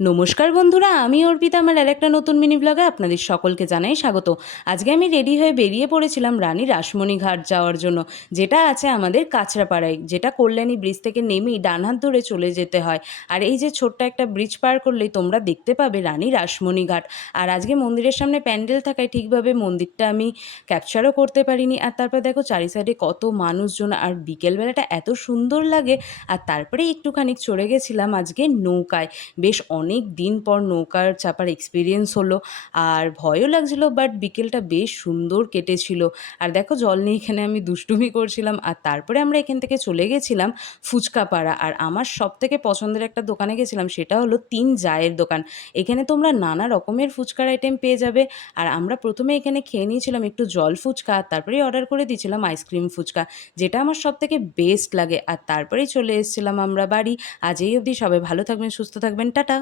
নমস্কার বন্ধুরা, আমি অর্পিতা। আমার আরেকটা নতুন মিনি ব্লগে আপনাদের সকলকে জানাই স্বাগত। আজকে আমি রেডি হয়ে বেরিয়ে পড়েছিলাম রানী রাসমণি ঘাট যাওয়ার জন্য, যেটা আছে আমাদের কাঁচরাপাড়ায়, যেটা কল্যাণী ব্রিজ থেকে নেমেই ডান হাত ধরে চলে যেতে হয়। আর এই যে ছোট্ট একটা ব্রিজ পার করলেই তোমরা দেখতে পাবে রানী রাসমণি ঘাট। আর আজকে মন্দিরের সামনে প্যান্ডেল থাকায় ঠিকভাবে মন্দিরটা আমি ক্যাপচারও করতে পারিনি। আর তারপর দেখো চারি সাইডে কত মানুষজন, আর বিকেলবেলাটা এত সুন্দর লাগে। আর তারপরে একটুখানি চড়ে গেছিলাম আজকে নৌকায়। বেশ অনেক দিন পর নৌকার চাপার এক্সপিরিয়েন্স হলো, আর ভয়ও লাগছিল, বাট বিকেলটা বেশ সুন্দর কেটেছিল। আর দেখো জল নিয়ে এখানে আমি দুষ্টুমি করছিলাম। আর তারপরে আমরা এখান থেকে চলে গেছিলাম ফুচকাপাড়া। আর আমার সবথেকে পছন্দের একটা দোকানে গেছিলাম, সেটা হলো তিন জায়ের দোকান। এখানে তোমরা নানা রকমের ফুচকার আইটেম পেয়ে যাবে। আর আমরা প্রথমে এখানে খেয়ে নিয়েছিলাম একটু জল ফুচকা, তারপরেই অর্ডার করে দিয়েছিলাম আইসক্রিম ফুচকা, যেটা আমার সবথেকে বেস্ট লাগে। আর তারপরেই চলে এসেছিলাম আমরা বাড়ি। আজ এই অবধি, সবাই ভালো থাকবেন, সুস্থ থাকবেন, টাটা।